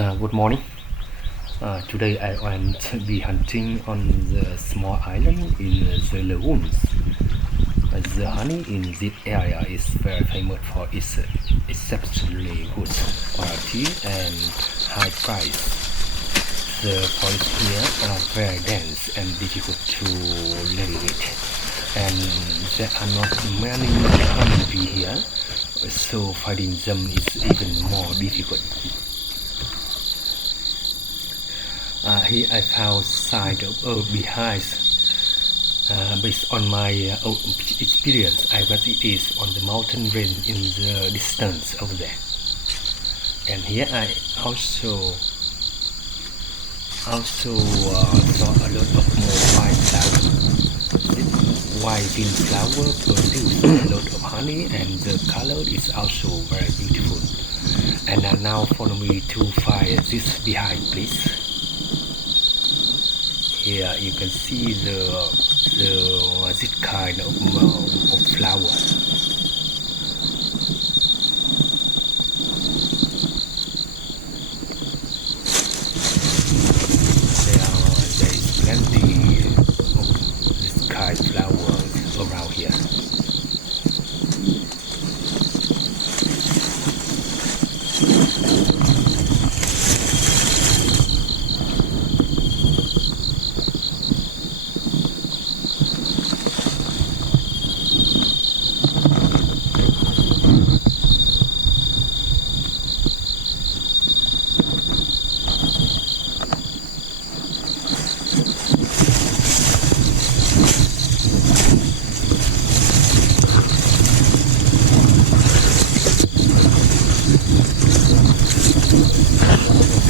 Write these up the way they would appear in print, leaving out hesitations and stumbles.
Good morning. Today I want to be hunting on the small island in the lagoons. The honey in this area is very famous for its exceptionally good quality and high price. The forests here are very dense and difficult to navigate, and there are not many honeybee here, so finding them is even more difficult. Here I found signs of a beehive. Based on my own experience, I bet it is on the mountain range in the distance over there. And here I also saw a lot of more white flower. This white bean flower produce a lot of honey, and the color is also very beautiful. And now follow me to find this beehive, please. Here you can see this kind of flower. There is plenty of this kind of flowers around here.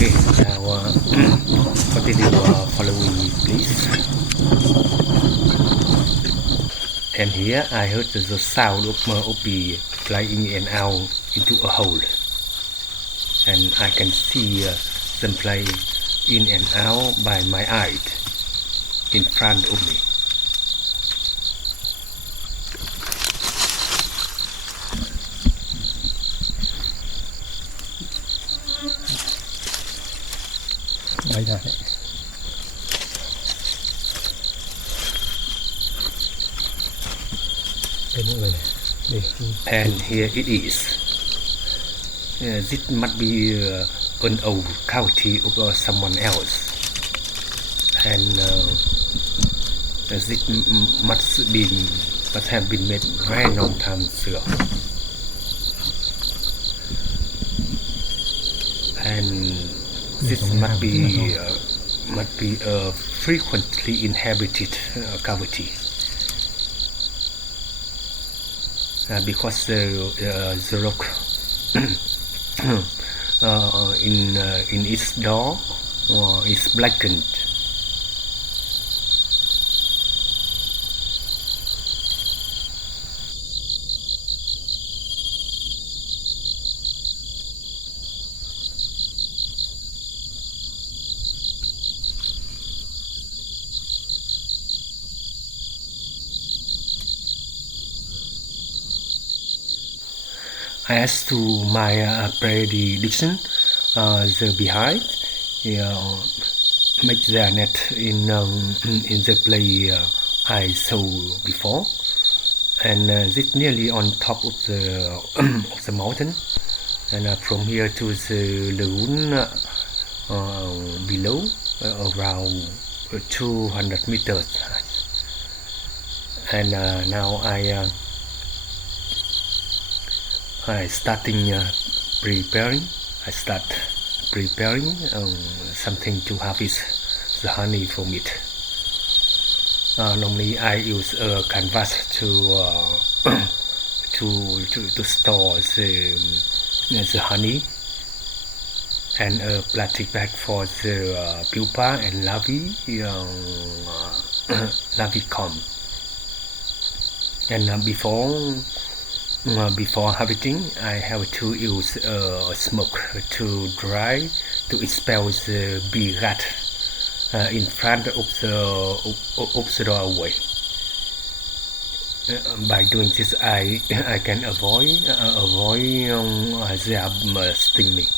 Okay, now continue following me, please. And here I heard the sound of bee flying in and out into a hole, and I can see them flying in and out by my eyes in front of me. Đây rồi. Đây mọi người này. Đây. And here it is. This must be an old cavity of someone else, and this must have been made very long time ago. And this must be a frequently inhabited cavity, because the rock in its door is blackened. As to my prediction, the beehive make their net in the place I saw before, and this nearly on top of the mountain, and from here to the lagoon below around 200 meters. And now I start preparing something to harvest the honey from it. Normally I use a canvas to store the honey, and a plastic bag for the pupa and larvae comb. And before harvesting, I have to use smoke to expel the bee rat in front of the doorway. By doing this, I can avoid them sting me.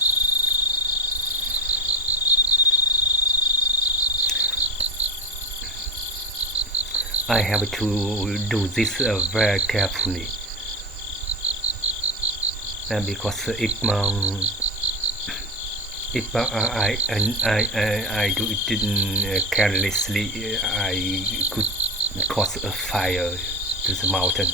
I have to do this very carefully, because if I do it carelessly, I could cause a fire to the mountain.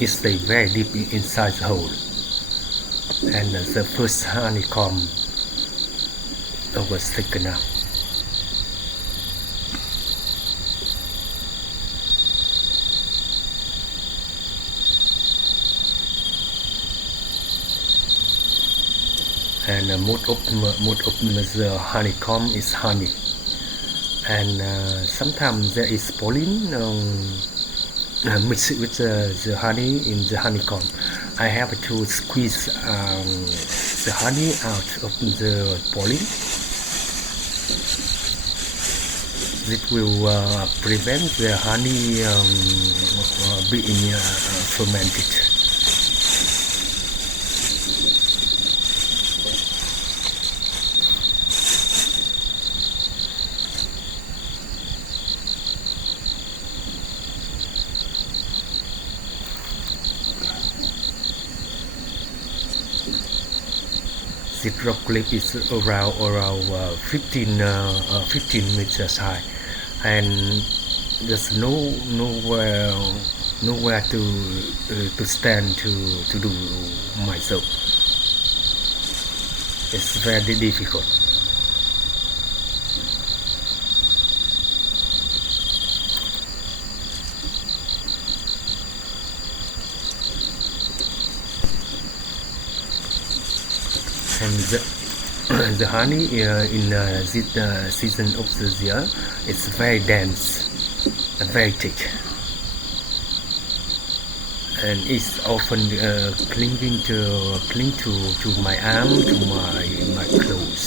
It stays very deep inside the hole, and the first honeycomb was taken out. And most of the honeycomb is honey, and sometimes there is pollen mixed with the honey in the honeycomb. I have to squeeze the honey out of the pollen. This will prevent the honey being fermented. The rock cliff is around 15 meters high, and there's nowhere to stand to do myself. It's very difficult. And the honey in this season of the year is very dense and very thick, and it's often cling to my arm, to my clothes.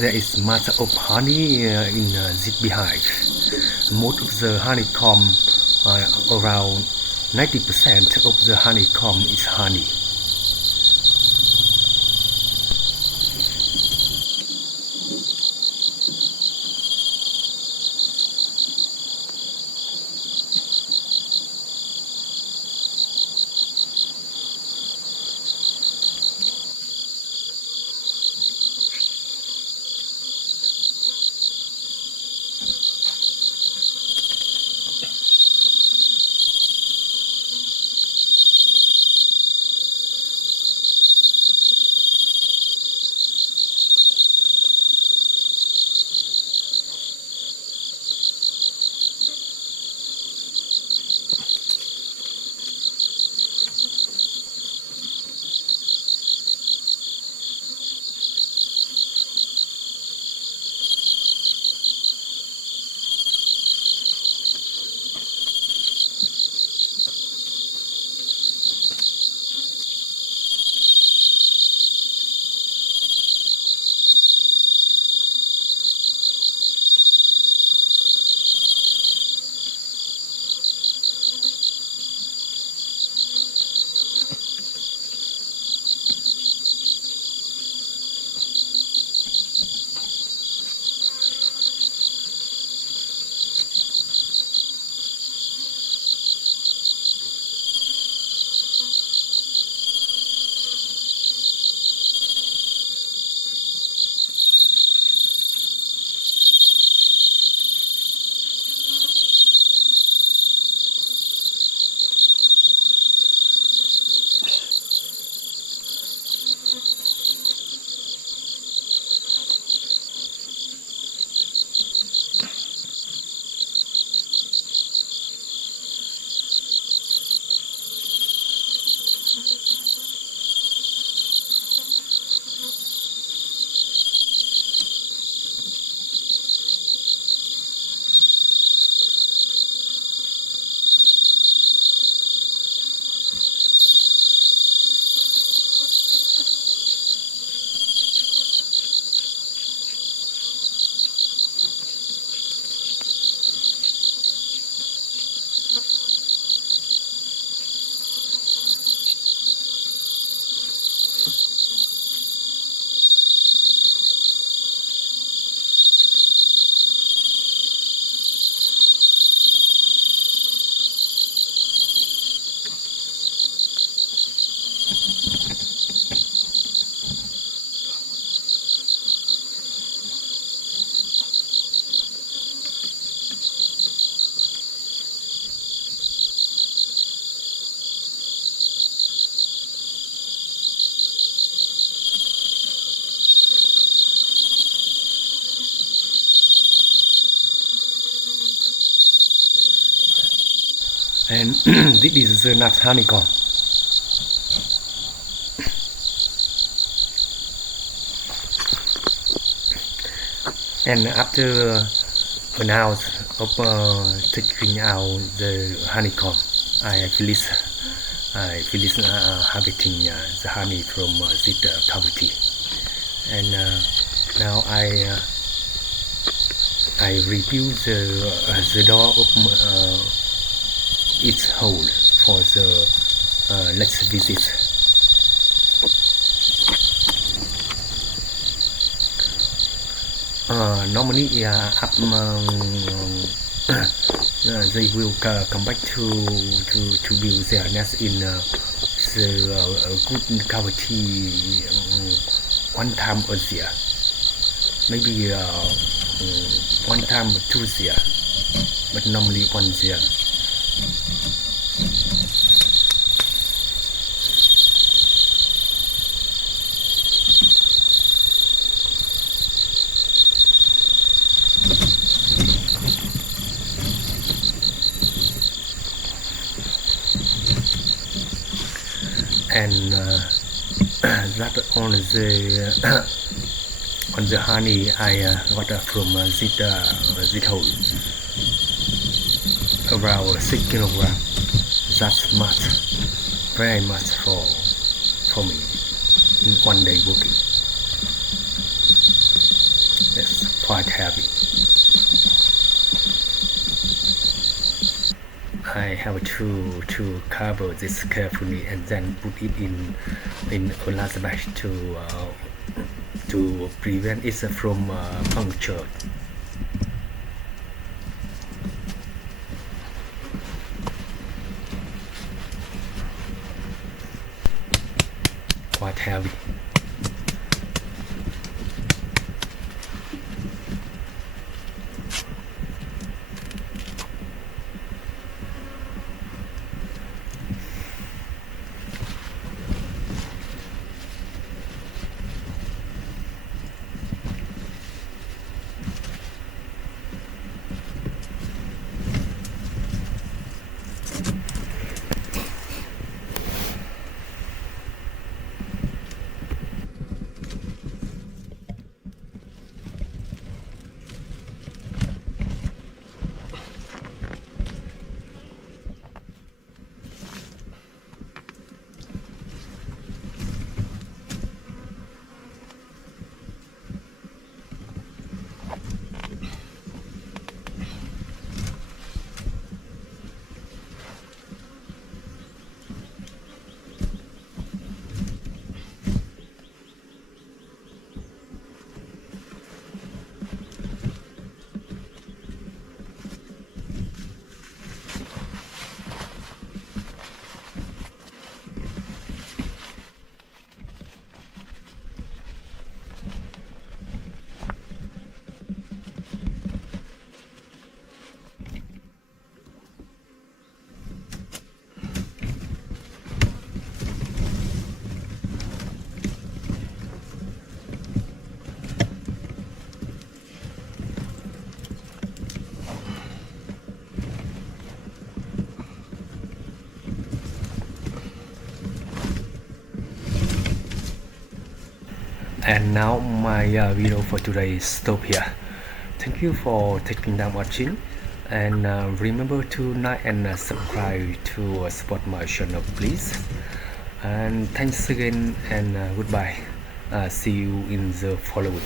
there is much of honey in this beehive. Most of the honeycomb, around 90% of the honeycomb is honey. And this is the nut honeycomb. And after an hour of taking out the honeycomb, I finish harvesting the honey from this cavity. And now I rebuild the door of its hole for the next visit. Normally, they will come back to build their nest in the good cavity one time a year, maybe one time or 2 year, but normally 1 year. And that on the honey I got from this hole, around 6 kilogram. That's much, very much for me in one day working. quite heavy. I have to cover this carefully and then put it in a large bag to prevent it from puncture. Quite heavy. And now my video for today is stop here. Thank you for taking time watching, and remember to like and subscribe to support my channel please. And thanks again, and goodbye. See you in the following.